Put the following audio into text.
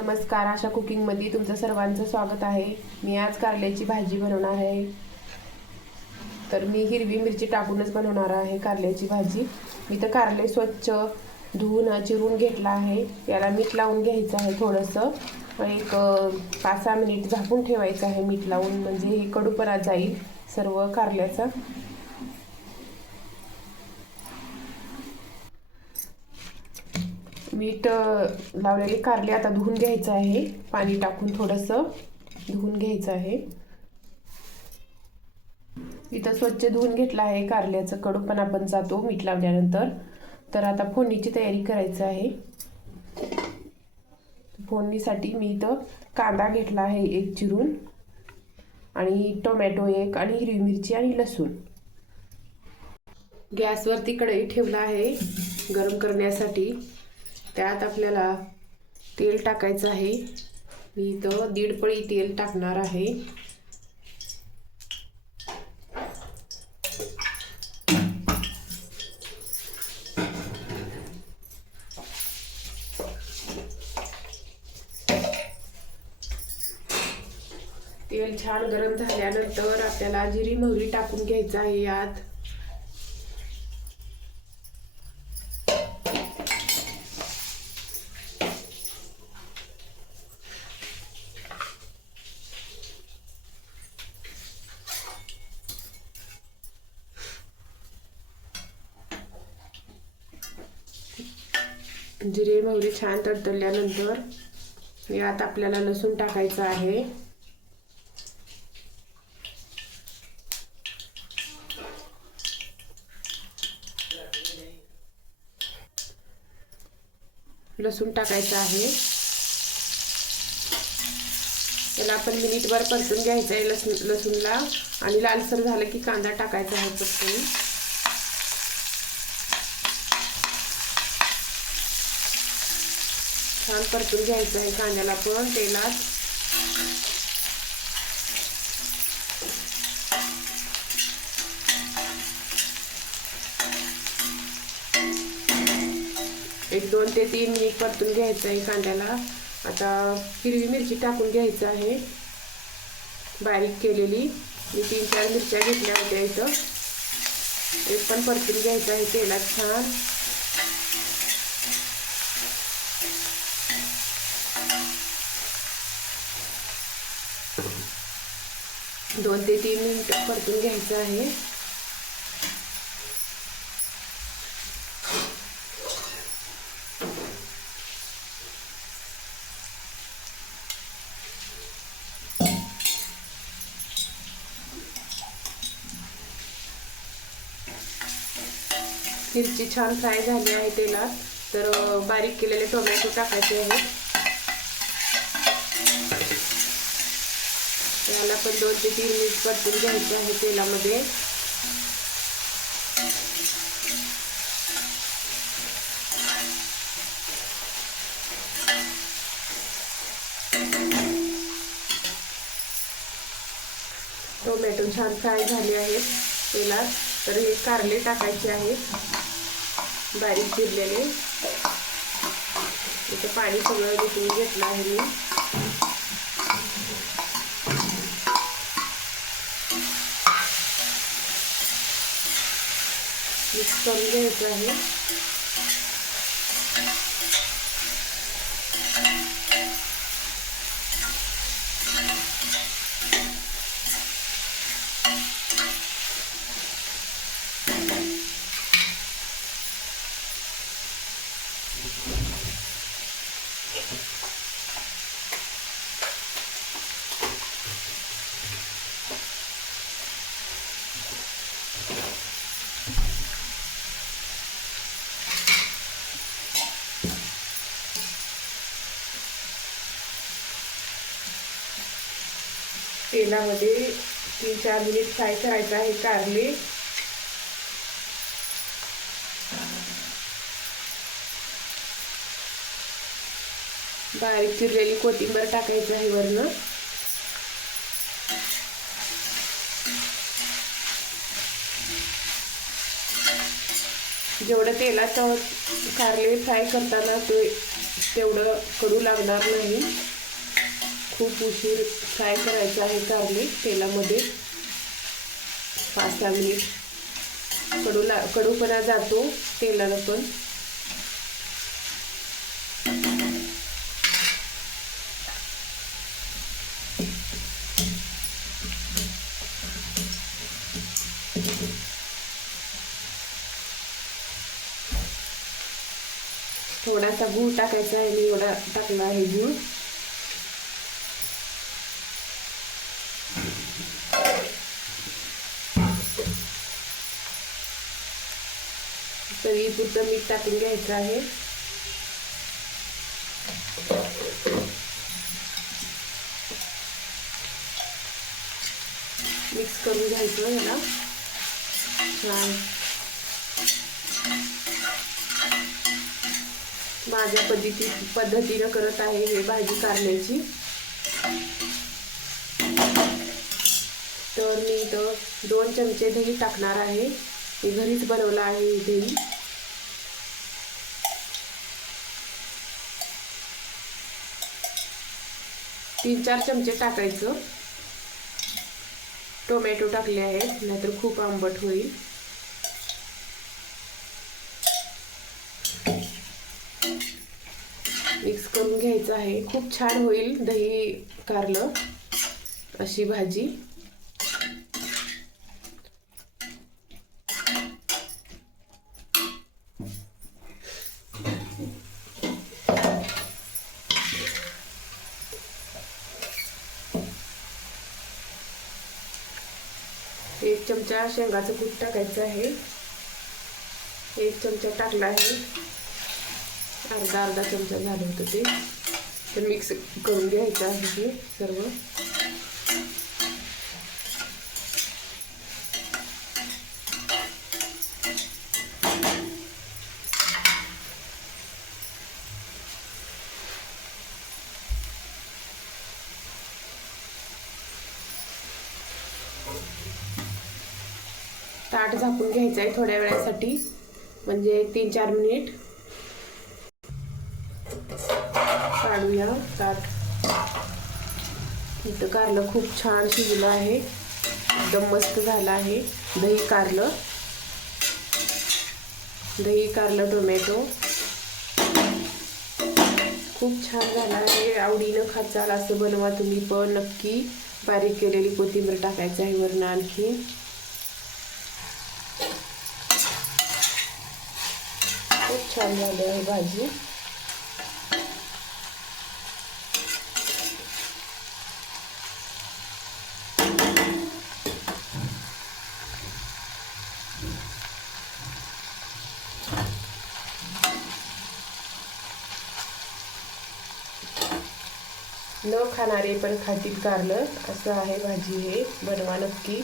नमस्कार, आशा कुकिंगमध्ये तुमचं सर्वांचं स्वागत आहे। मी आज कारल्याची भाजी बनवणार आहे। तर मी हिरवी मिरची टाकूनच बनवणार आहे कारल्याची भाजी। मी तर कारले स्वच्छ धुवून चिरून घेतला आहे। याला मीठ लावून घ्यायचं आहे थोडंसं, एक 5-6 मिनिट झाकून ठेवायचं आहे मीठ लावून, म्हणजे हे कडूपणा जाईल सर्व कारल्याचा। मीठ लावलेले कारले आता धुवून घ्यायचं आहे, पाणी टाकून थोडंसं धुवून घ्यायचं आहे। इथं स्वच्छ धुवून घेतला आहे, कारल्याचा कडूपणा पण जातो मीठ लावल्यानंतर। तर आता फोडणीची तयारी करायची आहे। फोडणीसाठी मी इथं कांदा घेतला आहे एक चिरून, आणि टोमॅटो एक, आणि हिरवी मिरची आणि लसूण। गॅसवरती कढई ठेवला आहे गरम करण्यासाठी। त्यात आपल्याला तेल टाकायचं आहे। मी इथं 1.5 पळी तेल टाकणार आहे। तेल छान गरम झाल्यानंतर आपल्याला जिरी मोहरी टाकून घ्यायचं आहे यात। जिरे मोहरी छान तडतडल्यानंतर यात आपल्याला लसूण टाकायचं आहे। लसूण टाकायचं आहे, त्याला आपण मिनिटभर परतून घ्यायचं आहे लसूणला, आणि लालसर झालं की कांदा टाकायचा आहे पटकन। छान परतून घ्यायचं आहे कांद्याला पण तेलात। एक 2 ते 3 मिनिट परतून घ्यायचं आहे कांद्याला। आता हिरवी मिरची टाकून घ्यायचं आहे बारीक केलेली। मी 3-4 मिरच्या घेतल्या होत्या इथं, एक पण परतून घ्यायचं आहे तेलात छान। दोन ते 3 मिनिट परतून घ्यायचं आहे। मिरची छान फ्राय झाली आहे तेलात, तर बारीक केलेले टोमॅटो टाकायचे आहेत। याला पण 2 ते 3 मिनिट परतून घ्यायचे आहे तेलामध्ये। टोमॅटो छान फ्राय झाले आहेत तेलात, तर हे कारले टाकायचे आहेत बारीक चिरलेले। इथे पाणी सगळं निघून घेतलं आहे मी। मिक्स करून घ्यायचं आहे। तेलामध्ये 3-4 मिनिट फ्राय करायचं आहे कारले। बारीक चिरलेली कोथिंबीर टाकायची आहे वरनं। जेवढं तेलात कारले फ्राय करताना ते तेवढं कडू लागणार नाही. खूप उशीर फ्राय करायचं आहे कारले तेलामध्ये. 5-6 मिनिट कडूपणा जातो तेलाला पण. थोडासा गूळ टाकायचा आहे. मी एवढा टाकला आहे गूळ. चवीपुरतं मीठ टाकून घ्यायचं आहे. मिक्स करून घ्यायचं याला छान. माझ्या पद्धतीनं करत आहे हे भाजी कारल्याची. तर मी इथं 2 चमचे दही टाकणार आहे. मी घरीच बनवलं आहे दही. तीन 4 चमचे टाकायचं. टोमॅटो टाकले आहेत, नाहीतर खूप आंबट होईल. मिक्स करून घ्यायचं आहे. खूप छान होईल दही कारलं अशी भाजी. एक चमचा शेंगाचं कूट टाकायचं आहे. 1 चमचा टाकला आहे. अर्धा चमचा झालं होतं ते. तर मिक्स करून घ्यायचं आहे हे सर्व. ताट झाकून घ्यायचं आहे थोड्या वेळासाठी, म्हणजे 3-4 मिनिट. काढूया ताट. इथं कारलं खूप छान शिजलं आहे. एकदम मस्त झालं आहे दही कारलं टोमॅटो. खूप छान झालं आहे. आवडीनं खाचाल असं बनवा तुम्ही पण नक्की. बारीक केलेली कोथिंबीर टाकायचं आहे वरनं आणखी. खूप छान झाली आहे भाजी. न खाणारे पण खातील कारलं असं आहे भाजी. हे बनवा नक्की.